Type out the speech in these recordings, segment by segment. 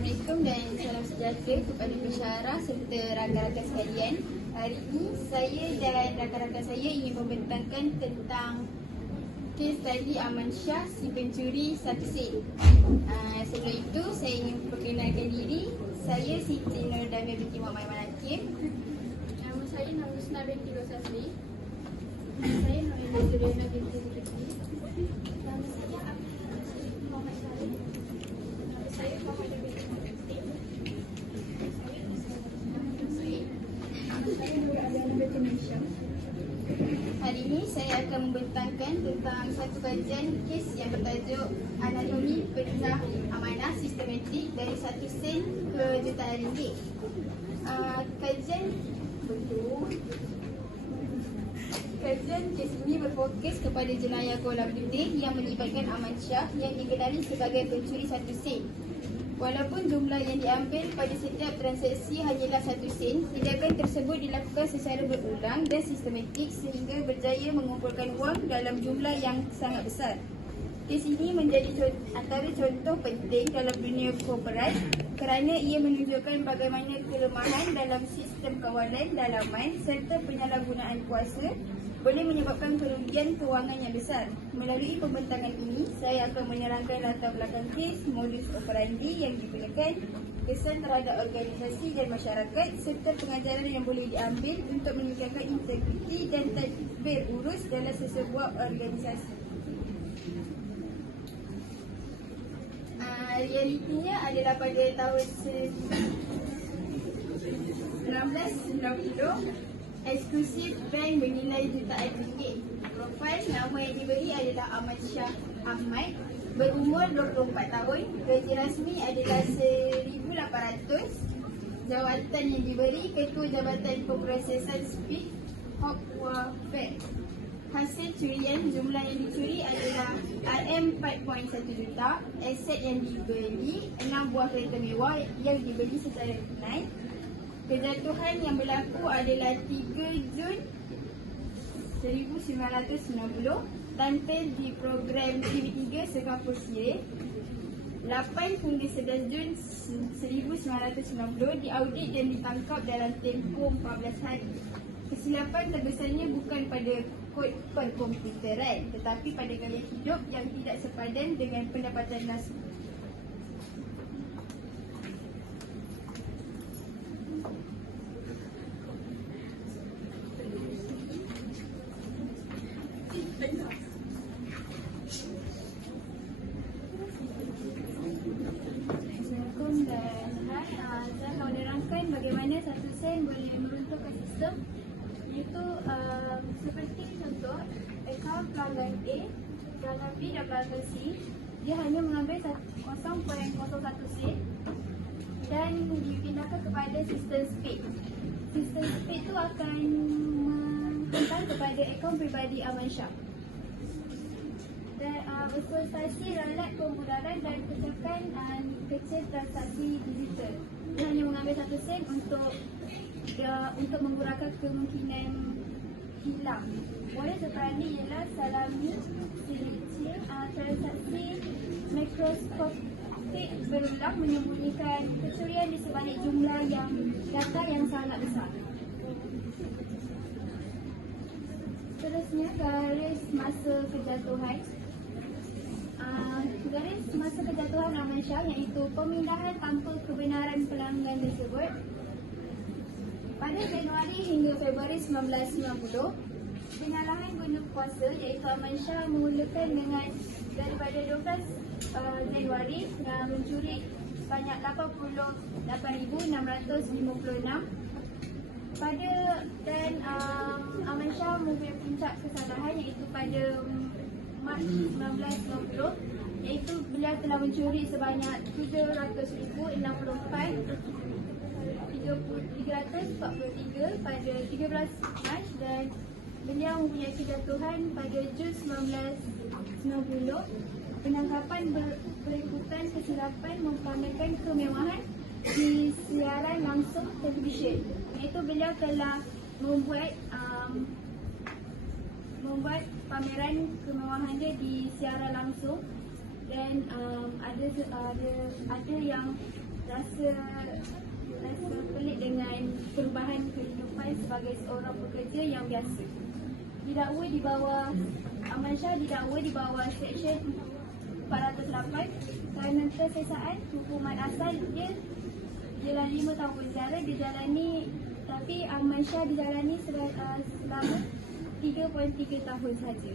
Assalamualaikum dan salam sejahtera kepada pensyarah serta rakan-rakan sekalian. Hari ini saya dan rakan-rakan saya ingin membentangkan tentang kes tadi Aman Shah, si pencuri 1 sen. Sebelum itu saya ingin perkenalkan diri. Saya Siti Nur Damia binti Muhammad Hakim. Nama saya Nur Husna binti Rosasri. Saya Nur Zuriana binti Zikri. Nama saya Abdul Muhammad Salim. Nama saya Fahadah binti Muhammad Salim. Nama saya Nur Adana binti Malaysia. Hari ini saya akan membentangkan tentang satu kajian kes yang bertajuk Anatomi Perintah Amanah Sistematik dari 1 sen ke jutaan ringgit. Kajian kes ini berfokus kepada jenayah kolam putih yang melibatkan Aman Shah yang dikenali sebagai pencuri 1 sen. Walaupun jumlah yang diambil pada setiap transaksi hanyalah 1 sen, tindakan tersebut dilakukan secara berulang dan sistematik sehingga berjaya mengumpulkan wang dalam jumlah yang sangat besar. Kes ini menjadi antara contoh penting dalam dunia korporat kerana ia menunjukkan bagaimana kelemahan dalam sistem kawalan dalaman serta penyalahgunaan kuasa boleh menyebabkan kerugian kewangan yang besar. Melalui pembentangan ini, saya akan menerangkan latar belakang kes, modus operandi yang digunakan, kesan terhadap organisasi dan masyarakat serta pengajaran yang boleh diambil untuk meningkatkan integriti dan tadbir urus dalam sesebuah organisasi. Realitinya adalah pada tahun 1990, eksklusif bank bernilai jutaan ringgit. Profil nama yang diberi adalah Aman Shah Ahmad, berumur 24 tahun, gaji rasmi adalah 1,800. Jawatan yang diberi Ketua Jabatan Pemprosesan Speed Hokwa Fed. Hasil curian, jumlah yang dicuri adalah RM 4.1 juta. Aset yang dibeli 6 buah kereta mewah yang dibeli secara tunai. Kejatuhan yang berlaku adalah 3 Jun 1990, tampil di program TV3 Sekapur Sirih. 8 hingga 11 Jun 1990 diaudit dan ditangkap dalam tempoh 14 hari. Kesilapan terbesarnya bukan pada kod perkomputeran tetapi pada gaya hidup yang tidak sepadan dengan pendapatan nasib. Assalamualaikum dan saya mau menerangkan bagaimana 1 sen boleh meruntuhkan sistem, iaitu seperti contoh akaun pelanggan A, pelanggan B dan pelanggan C. Dia hanya mengambil 0.01 sen dan dipindahkan kepada sistem SPID. Sistem SPID itu akan menghantar kepada akaun peribadi Aman Shah dan berkonsultasi ralat pemudaran dan kecakan kecil transaksi digital. Dia hanya mengambil 1 sen untuk mengurangkan kemungkinan hilang. Modus operandi ialah salami kecil, transaksi mikroskopik berulang menyembunyikan kecurian di sebalik jumlah data yang sangat besar. Seterusnya, garis masa kejatuhan. Garis masa kejatuhan Aman Shah iaitu pemindahan tanpa kebenaran pelanggan tersebut. Pada Januari hingga Februari 1990, penyalahan guna kuasa iaitu Aman Shah memulakan dengan daripada 12 Januari mencuri sebanyak 88,656 Aman Shah mempunyai puncak kesalahan iaitu pada Mac 1990, iaitu beliau telah mencuri sebanyak 344,343 pada 13 Mac dan beliau mempunyai kejatuhan pada Jun 1990. Penangkapan berikutan kesilapan mempamerkan kemewahan di siaran langsung televisyen, iaitu beliau telah membuat pameran kemewahan dia di siaran langsung dan ada yang rasa pelik dengan perubahan kehidupan sebagai seorang pekerja yang biasa. Didakwa di bawah Aman Shah didakwa di bawah Seksyen 408 kerana kesesaan. Hukuman asal dia ialah 5 tahun penjara tapi Aman Shah dijalani selama 3.3 tahun sahaja.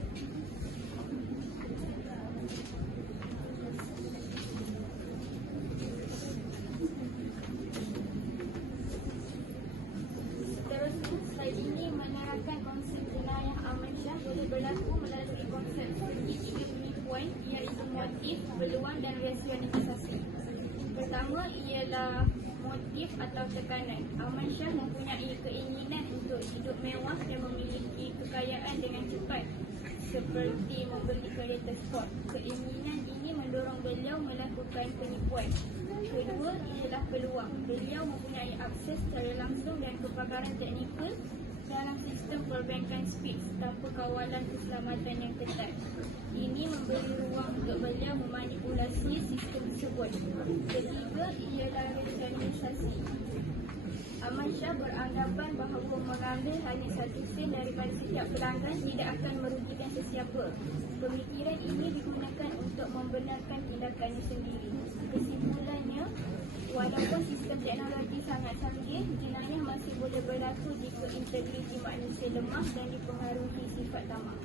Seterusnya, slide ini menerangkan konsep jenayah Aman Shah boleh berlaku melalui konsep seperti 3 unit poin, iaitu motif, peluang dan rasionalisasi. Pertama ialah motif atau tekanan. Aman Shah mempunyai keinginan untuk hidup mewah dan memiliki kekayaan dengan cepat, seperti membeli kereta sport. Keinginan ini mendorong beliau melakukan penipuan. Kedua ialah peluang. Beliau mempunyai akses secara langsung dan kepakaran teknikal dalam sistem perbankan SPIX tanpa kawalan keselamatan yang ketat. Ini memberi ruang untuk beliau memanipulasi sistem tersebut. Ketiga ialah rasionalisasi. Aman Shah beranggapan bahawa mengambil hanya satu sen daripada setiap pelanggan tidak akan merugikan sesiapa. Pemikiran ini digunakan untuk membenarkan tindakannya sendiri. Kesimpulannya, walaupun sistem teknologi sangat canggih, jenayah masih boleh berlaku jika integriti manusia lemah dan dipengaruhi sifat tamak.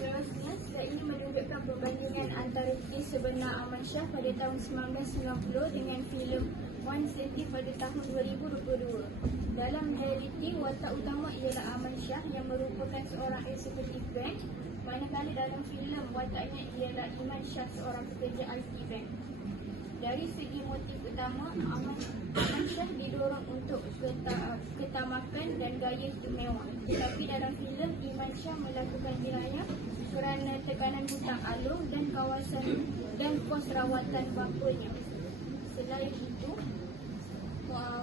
Seterusnya, slide ini menunjukkan perbandingan antara kes sebenar Aman Shah pada tahun 1990 dengan filem One City pada tahun 2022. Dalam realiti, watak utama ialah Aman Shah yang merupakan seorang eksekutif bank, manakala dalam filem wataknya ialah Iman Shah, seorang pekerja IT bank. Dari segi motif utama, Aman Shah didorong untuk ketamakan dan gaya hidup mewah. Tetapi dalam filem, Iman Shah melakukan jenayah kerana tekanan hutang alung dan kos rawatan bapanya. Selain itu,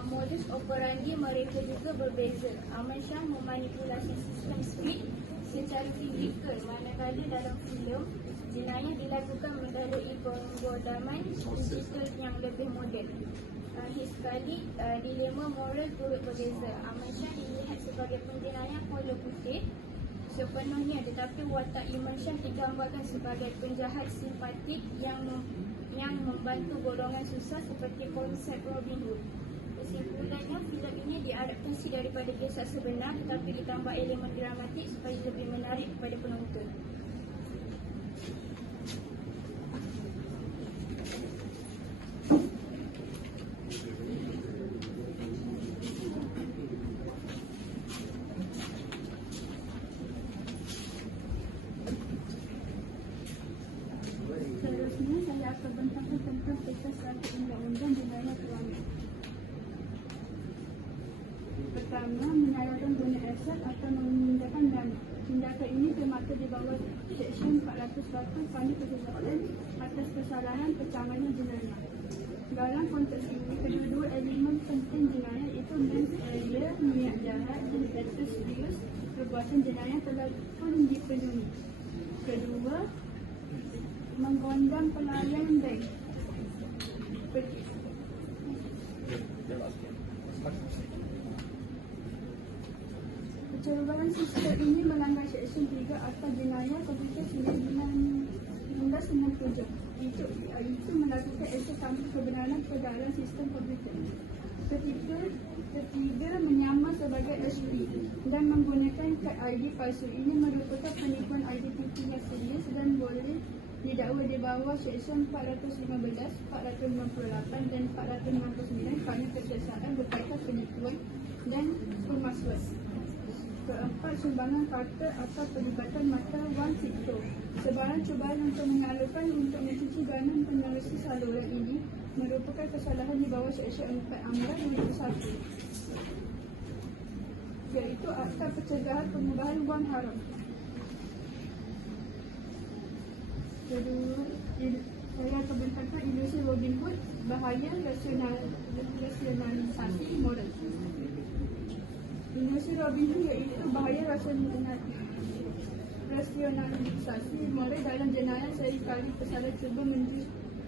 modus operandi mereka juga berbeza. Aman Shah memanipulasi sistem speed secara fizikal, manakala dalam filem jenayah dilakukan melalui penggodaman digital yang lebih moden. Akhir sekali, dilema moral turut berbeza. Aman Shah dilihat sebagai penjenayah kola putih sepenuhnya, tetapi watak Iman Shah digambarkan sebagai penjahat simpatik yang membantu golongan susah seperti konsep Robin Hood. Kesimpulannya, filem ini diadaptasi daripada kisah sebenar tetapi ditambah elemen dramatik supaya lebih menarik kepada penonton. Seterusnya, saya akan bentangkan tentang kisah satu undang-undang jenayah kewangan. Pertama, menyalahkan guna aset atau memindahkan dana. Tindakan ini termaktub di bawah Seksyen 408 Pandu Persesuaian atas kesalahan pecanganan jenayah. Dalam konteks ini, kedua-dua elemen penting jenayah iaitu mens rea, niat jahat dan status serius perbuatan jenayah telah pun dipenuhi. Kedua, menggondang pelayan bank. Pencerobohan sistem ini melanggar Seksyen 3 Akta Jenayah Komputer 1997. Itu melakukan akses tanpa kebenaran ke dalam sistem komputer. Ketiga, menyamar sebagai SP dan menggunakan kad ID palsu. Ini merupakan penipuan identiti yang serius dan boleh didakwa di bawah Seksyen 415, 458 dan 459 kerana kesesaan berkaitan penipuan dan pemalsuan. Keempat, sumbangan kartu atau pelibatan mata wang kripto. Sebarang cubaan untuk menyalurkan untuk mencuci dana penerusi saluran ini merupakan kesalahan di bawah Seksyen 4 Amran 2001, iaitu Akta Pencegahan Pengubahan Wang Haram. Kedua, saya akan bentangkan ilusi Robin Hood, bahaya rasionalisasi moral. Ilusi Robin Hood iaitu bahaya rasionalisasi rasionalisasi mulai dalam jenayah seringkali pesalah cuba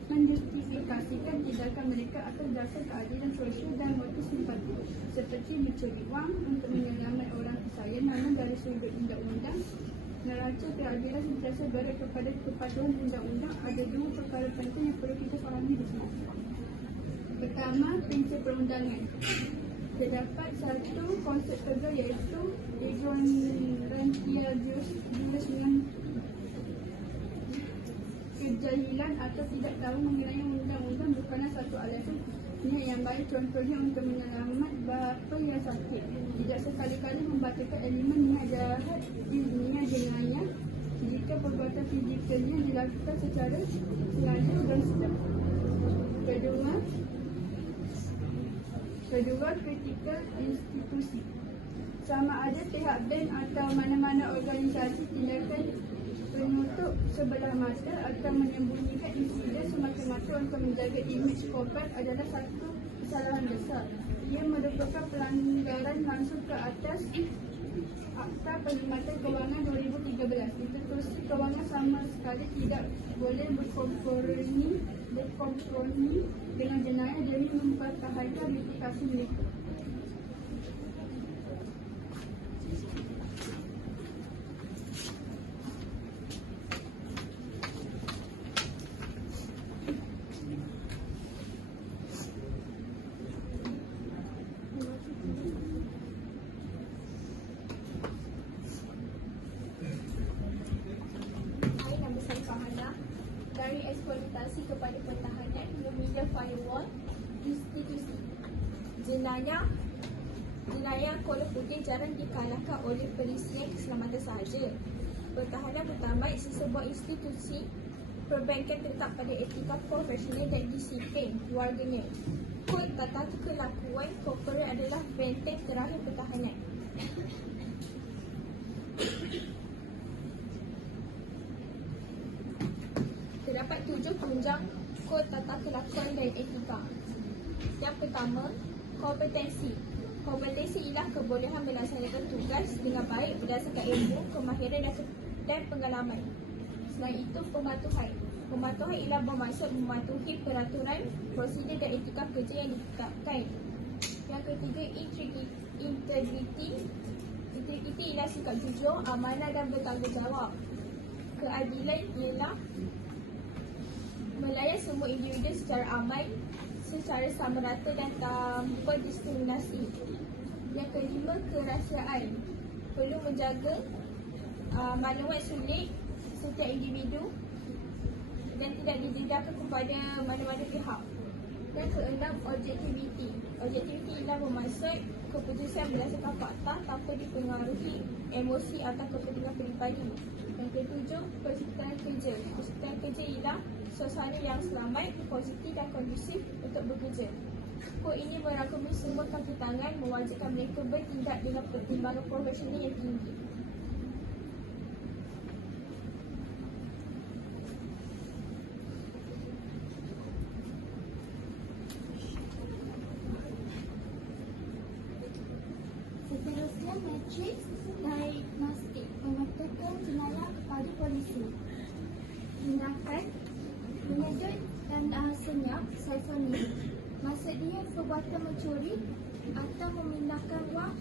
menjustifikasikan tindakan mereka atas dasar keadilan sosial dan motif simpati seperti mencuri wang untuk menyelamatkan orang kesayangan. Namun dari sudut undang-undang, neraca keadilan sentiasa berada kepada kepatuhan undang-undang. Ada dua perkara penting yang perlu kita fahami di sini. Pertama, prinsip perundangan. Terdapat satu konsep tegal iaitu ignorantia jus dengan kejahilan atau tidak tahu mengenai undang-undang bukanlah satu alasan niat yang baik, contohnya untuk menyelamat bapa yang sakit. Tidak sekali-kali membatalkan elemen niat jahat niat jenayah jika perbuatan fizikalnya dilakukan secara sengaja dan sedang. Kedua, kritikal institusi. Sama ada pihak bank atau mana-mana organisasi tindakan penutup sebelah mata atau menyembunyikan insiden semata-mata untuk menjaga imej korporat adalah satu kesalahan besar. Ia merupakan pelanggaran langsung ke atas Akta Perkhidmatan Kewangan 2013. Institusi kewangan sama sekali tidak boleh berkompromi dengan jenayah demi mempertahankan reputasi mereka. Dari eksploitasi kepada pertahanan meminjam firewall institusi. Jenayah Kuala Putih jarang dikalahkan oleh perisian keselamatan sahaja. Pertahanan bertambah sesebuah institusi perbankan tetap pada etika profesional dan disiplin warganya. Kod tata kelakuan korporat adalah benteng terakhir pertahanan. Terdapat 7 tunjang kod tata kelakuan dan etika. Yang pertama, kompetensi. Kompetensi ialah kebolehan melaksanakan tugas dengan baik berdasarkan ilmu, kemahiran dan pengalaman. Selain itu, pematuhan. Pematuhan ialah bermaksud mematuhi peraturan, prosedur dan etika kerja yang ditetapkan. Yang ketiga, integriti. Integriti ialah sikap jujur, amanah dan bertanggungjawab. Keadilan ialah melayan semua individu secara aman, secara sama rata dan tanpa diskriminasi. Yang kelima, kerahsiaan. Perlu menjaga maklumat sulit setiap individu dan tidak didedahkan kepada mana-mana pihak. Dan keenam, objektiviti. Objektiviti ialah bermaksud keputusan berdasarkan fakta tanpa dipengaruhi emosi atau kepentingan peribadi. Yang ketujuh, persekitaran kerja. Persekitaran kerja ialah suasana yang selamat, positif dan kondusif untuk bekerja. Kod ini merangkumi semua kaki tangan, mewajibkan mereka bertindak dengan pertimbangan profesional yang tinggi. Seterusnya, matriks diagnostik memetakan jenayah kepada polisi. Tindakan menyedut dan senyap siphoning. Maksud dia perbuatan mencuri atau memindahkan wang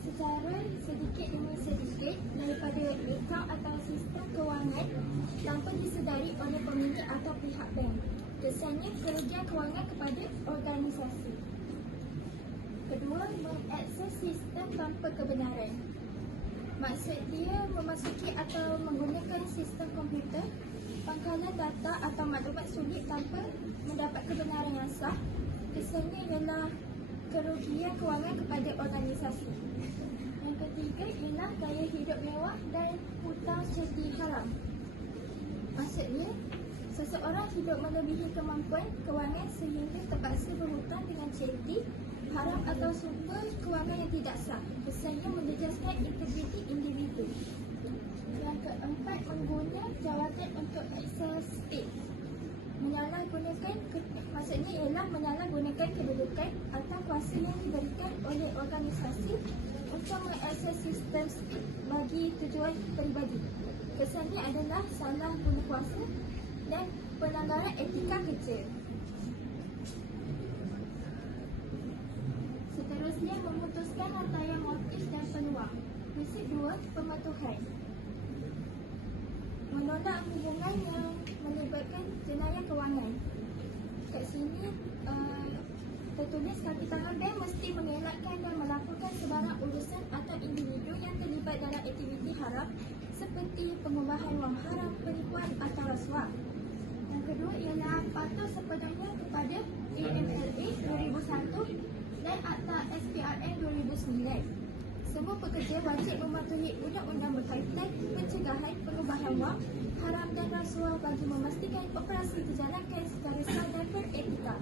secara sedikit demi sedikit daripada akaun atau sistem kewangan tanpa disedari oleh pemilik atau pihak bank. Kesannya kerugian kewangan kepada organisasi. Kedua, mengakses sistem tanpa kebenaran. Maksud dia memasuki atau menggunakan sistem komputer, pangkalan data atau maklumat sulit tanpa mendapat kebenaran yang sah. Kesannya ialah kerugian kewangan kepada organisasi. Yang ketiga ialah gaya hidup mewah dan hutang ceti haram. Maksudnya, seseorang hidup melebihi kemampuan kewangan sehingga terpaksa berhutang dengan ceti haram atau sumber kewangan yang tidak sah. Kesannya menjejaskan integriti individu. Yang keempat, mengguna jawatan untuk akses state. Maksudnya ialah menyalahgunakan kedudukan atau kuasa yang diberikan oleh organisasi untuk mengakses sistem state bagi tujuan peribadi. Pesannya adalah salah guna kuasa dan pelanggaran etika kerja. Seterusnya, memutuskan rantaian motif dan peluang. Prinsip 2, pematuhan. Menolak hubungan yang melibatkan jenayah kewangan. Kat sini tertulis kaki tangan bank mesti mengelakkan dan melaporkan sebarang urusan atau individu yang terlibat dalam aktiviti haram seperti pengubahan wang haram, penipuan atau rasuah. Yang kedua ialah patuh sepenuhnya kepada AMLA 2001 dan Akta SPRM 2009. Semua pekerja wajib mematuhi undang-undang berkaitan pencegahan pengubahan wang haram dan rasuah bagi memastikan operasi dijalankan secara sah dan beretika.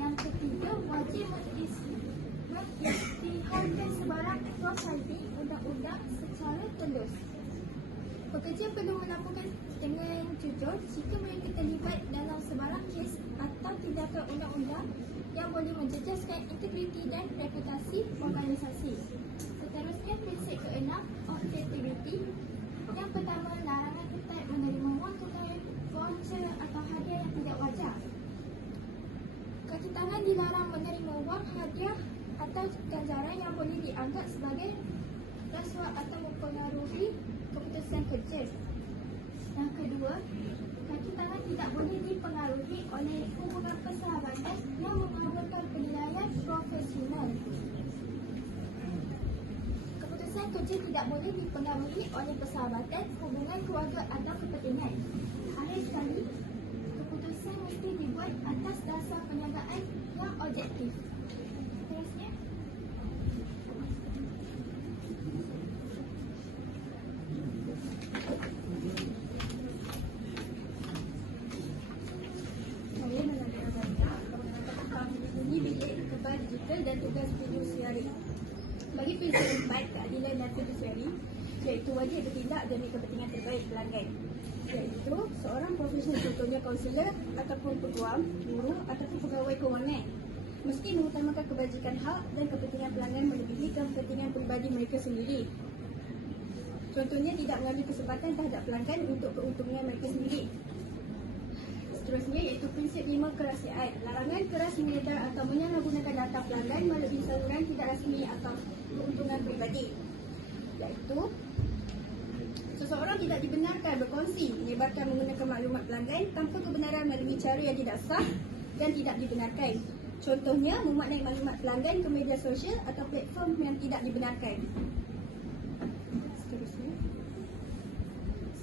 Yang ketiga, wajib mengisytiharkan sebarang provider undang-undang secara telus. Pekerja perlu melaporkan dengan jujur jika mereka terlibat dalam sebarang kes atau tindakan undang-undang yang boleh menjejaskan integriti dan reputasi organisasi. Seterusnya, prinsip ke-6, objektiviti. Yang pertama, larangan ketat menerima wang tunai, voucher atau hadiah yang tidak wajar. Kaki tangan dilarang menerima wang, hadiah atau ganjaran yang boleh dianggap sebagai rasuah atau mempengaruhi keputusan kerja. Yang kedua, kaki tangan tidak boleh dipengaruhi oleh hubungan persahabatan yang mengabulkan penilaian profesional. Keputusan kerja tidak boleh dipengaruhi oleh persahabatan, hubungan keluarga atau kepentingan. Akhir sekali, keputusan mesti dibuat atas dasar perniagaan yang objektif. Terusnya, saya mengambil banyak pengenalan ini bilik kebar digital dan tugas fidusiari. Bagi prinsip 4 keadilan dan fidusiari, iaitu wajib bertindak demi kepentingan terbaik pelanggan. Iaitu seorang profesional, contohnya kaunselor ataupun peguam, guru ataupun pegawai kewangan, mesti mengutamakan kebajikan hak dan kepentingan pelanggan melebihi kepentingan peribadi mereka sendiri. Contohnya, tidak mengambil kesempatan terhadap pelanggan untuk keuntungan mereka sendiri. Seterusnya iaitu prinsip 5, kerahsiaan. Larangan keras mengedar atau menyalahgunakan data pelanggan melebihi saluran tidak rasmi atau keuntungan peribadi. Iaitu seseorang tidak dibenarkan berkongsi, menyebarkan menggunakan maklumat pelanggan tanpa kebenaran melalui cara yang tidak sah dan tidak dibenarkan. Contohnya, memaknai maklumat pelanggan ke media sosial atau platform yang tidak dibenarkan.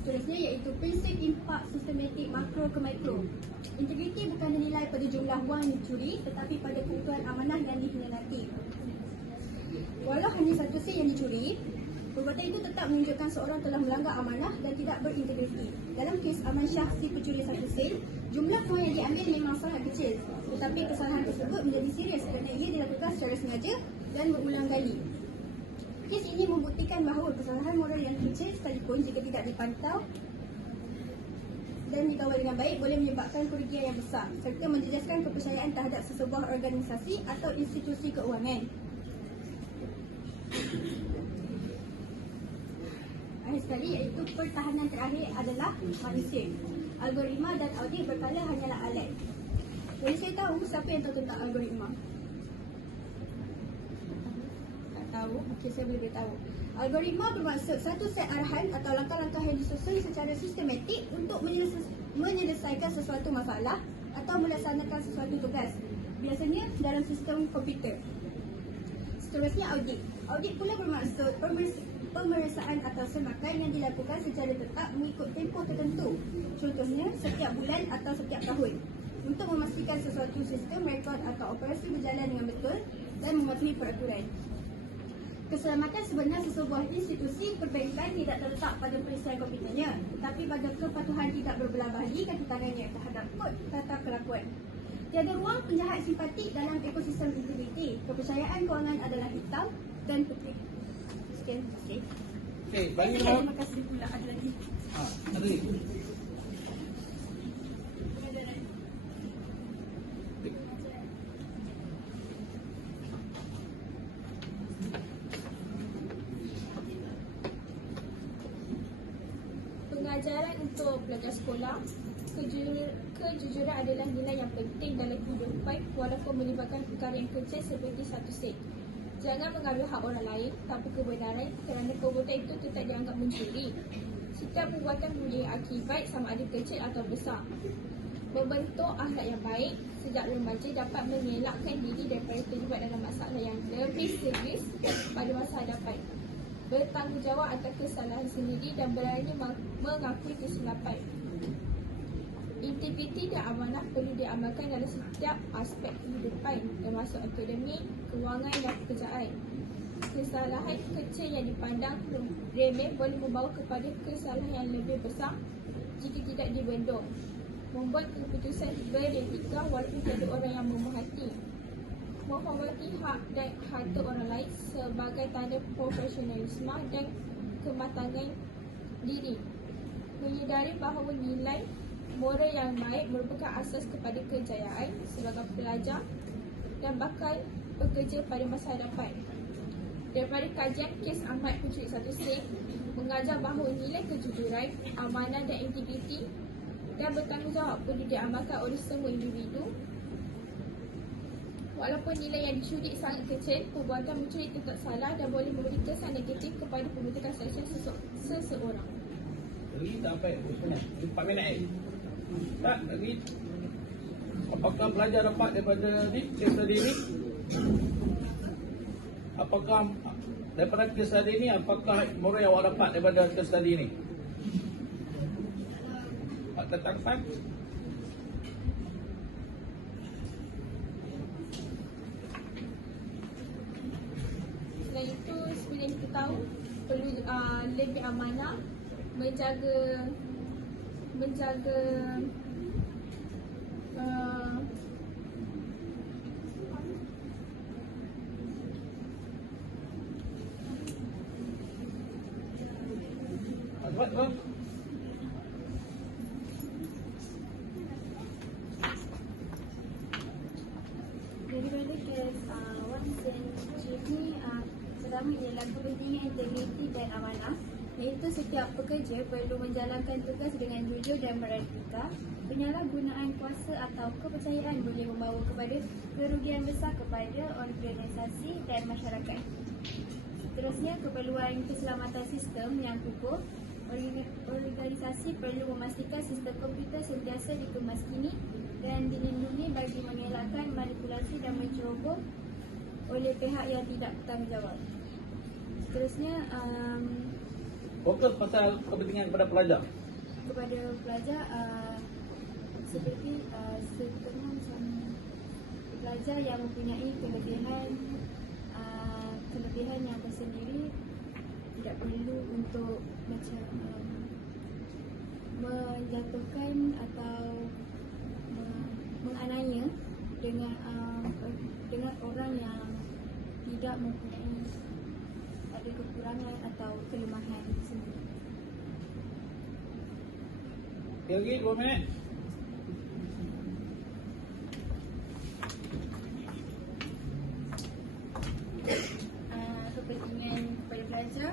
Seterusnya iaitu prinsip impak sistematik makro ke mikro. Integriti bukan dinilai pada jumlah wang yang dicuri, tetapi pada keuntungan amanah yang dihianati. Walau hanya satu sen yang dicuri, perbuatan itu tetap menunjukkan seorang telah melanggar amanah dan tidak berintegriti. Dalam kes Aman Shah si pencuri 1 sen, jumlah wang yang diambil memang sangat kecil, tetapi kesalahan tersebut menjadi serius kerana ia dilakukan secara sengaja dan berulang kali. Kes ini membuktikan bahawa kesalahan moral yang kecil sekalipun jika tidak dipantau dan dikawal dengan baik boleh menyebabkan kerugian yang besar serta menjejaskan kepercayaan terhadap sesebuah organisasi atau institusi keuangan. Akhir sekali iaitu pertahanan terakhir adalah manusia. Algoritma dan audit berkala hanyalah alat. Boleh saya tahu siapa yang tahu tentang algoritma? Tahu, okey, saya boleh beritahu. Algoritma bermaksud satu set arahan atau langkah-langkah yang disusun secara sistematik untuk menyelesaikan sesuatu masalah atau melaksanakan sesuatu tugas, biasanya dalam sistem komputer. Seterusnya, audit. Audit pula bermaksud pemeriksaan atau semakan yang dilakukan secara tetap mengikut tempoh tertentu, contohnya setiap bulan atau setiap tahun, untuk memastikan sesuatu sistem, rekod atau operasi berjalan dengan betul dan mematuhi peraturan. Keselamatan sebenar sesebuah institusi perbankan tidak terletak pada perisian komputernya, tetapi pada kepatuhan tidak berbelah balik kaki tangannya terhadap kod tata kelakuan. Tiada ruang penjahat simpatik dalam ekosistem integriti. Kepercayaan kewangan adalah hitam dan putih. Sekian, terima kasih. Okey, bagi Terima kasih pula, ada lagi. ada ni. untuk pelajar sekolah, kejujuran adalah nilai yang penting dalam kehidupan walaupun melibatkan perkara yang kecil seperti satu sen. Jangan mengambil hak orang lain tanpa kebenaran kerana perbuatan itu tetap dianggap mencuri. Setiap perbuatan mempunyai akibat sama ada kecil atau besar. Membentuk akhlak yang baik sejak remaja dapat mengelakkan diri daripada terlibat dalam masalah yang lebih serius pada masa hadapan. Bertanggungjawab atas kesalahan sendiri dan berani mengakui kesilapan. Integriti dan amanah perlu diamalkan dalam setiap aspek kehidupan, termasuk akademik, kewangan dan pekerjaan. Kesalahan kecil yang dipandang remeh boleh membawa kepada kesalahan yang lebih besar jika tidak dibendung. Membuat keputusan beretika walaupun tiada orang yang memerhati. Menghormati hak dan harta orang lain sebagai tanda profesionalisme dan kematangan diri. Menyedari bahawa nilai moral yang baik merupakan asas kepada kejayaan sebagai pelajar dan bakal bekerja pada masa hadapan. Daripada kajian kes Ahmad pencuri satu sen mengajar bahawa nilai kejujuran, amanah dan integriti dan bertanggungjawab perlu diamalkan oleh semua individu. Walaupun nilai yang dicuri sangat kecil, perbuatan mencuri tetap salah dan boleh memberi kesan negatif kepada pembentukan seksual seseorang. Lagi tak sampai sebenarnya 4 minit. Tak lagi. Apakah pelajar dapat daripada kes tadi ni? Apakah daripada kes tadi ni, apakah moral yang awak dapat daripada kes tadi ni? Pak tentang time. Selain itu, seperti yang kita tahu, perlu lebih amanah, menjaga Buat. Daripada kes Wan Sen Chief ni, pertama ialah kepentingan integriti dan amanah, iaitu setiap pekerja perlu menjalankan tugas dengan jujur dan beretika. Penyalahgunaan kuasa atau kepercayaan boleh membawa kepada kerugian besar kepada organisasi dan masyarakat. Seterusnya, keperluan keselamatan sistem yang kukuh. Organisasi perlu memastikan sistem komputer sentiasa dikemaskini dan dilindungi bagi mengelakkan manipulasi dan menceroboh oleh pihak yang tidak bertanggungjawab. Seterusnya, Fokus pasal kepentingan kepada pelajar. kepada pelajar, seperti setengah macam pelajar yang mempunyai kelebihan yang tersendiri tidak perlu untuk macam menjatuhkan atau menganiaya dengan orang yang tidak mempunyai ada kekurangan atau kelemahan sendiri. Lagi 2 minit. Kepentingan kepada pelajar,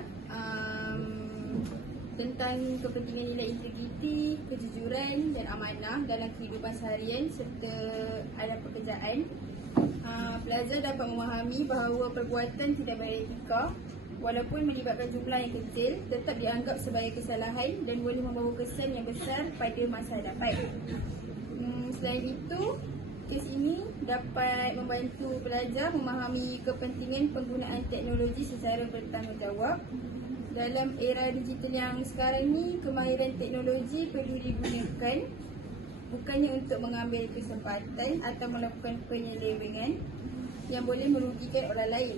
tentang kepentingan nilai integriti, kejujuran dan amanah dalam kehidupan seharian serta alam pekerjaan. Pelajar dapat memahami bahawa perbuatan tidak beretika walaupun melibatkan jumlah yang kecil tetap dianggap sebagai kesalahan dan boleh membawa kesan yang besar pada masa hadapan. Selain itu, kes ini dapat membantu pelajar memahami kepentingan penggunaan teknologi secara bertanggungjawab. Dalam era digital yang sekarang ni, kemahiran teknologi perlu digunakan bukannya untuk mengambil kesempatan atau melakukan penyelewengan yang boleh merugikan orang lain.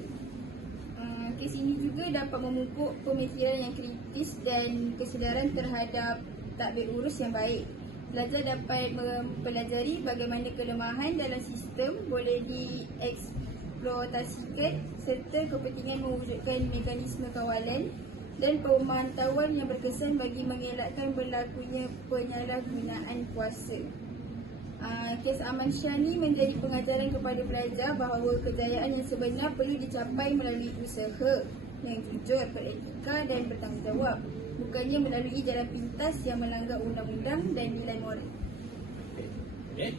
Kes ini juga dapat memupuk pemikiran yang kritis dan kesedaran terhadap tadbir urus yang baik. Pelajar dapat mempelajari bagaimana kelemahan dalam sistem boleh dieksploitasikan serta kepentingan mewujudkan mekanisme kawalan dan pemantauan yang berkesan bagi mengelakkan berlakunya penyalahgunaan kuasa. Kes Aman Shah ni menjadi pengajaran kepada pelajar bahawa kejayaan yang sebenar perlu dicapai melalui usaha yang jujur, beretika dan bertanggungjawab. bukannya melalui jalan pintas yang melanggar undang-undang dan nilai moral. Okey.